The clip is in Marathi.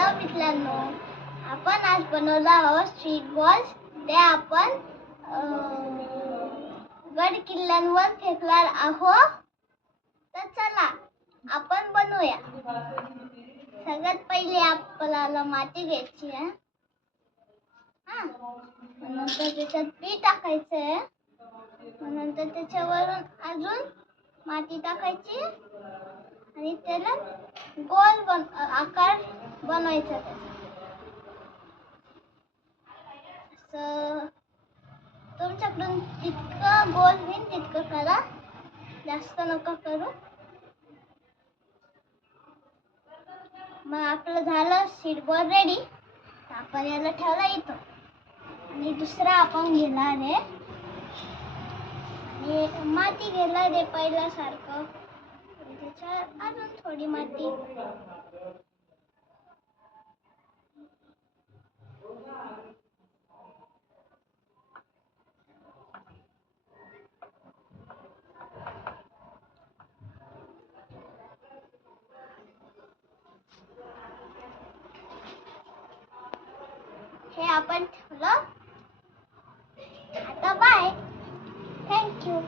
हॅलो मित्रांनो, आपण आज बनवणार आहोत स्वीट बॉल्स. ते आपण गड किल्ल्यांवर फेकणार आहोत. तर चला आपण बनवूया. सगळ्यात पहिले आपल्याला माती घ्यायची आहे. नंतर त्याच्यात पीठ टाकायचं आहे. नंतर त्याच्यावरून अजून माती टाकायची आणि त्याला गोल आकार बनवायचा. असं तुमच्याकडून जितकं गोल होईल तितकं करा, जास्त नका करू. मग आपलं झालं सीड बॉल रेडी. आपण याला ठेवला येतो आणि दुसरा आपण घेणार आहे आणि माती घेणार आहे पहिल्यासारखं. त्याच्यात अजून थोडी माती. हे आपण ठेवलं. आता बाय. थँक्यू.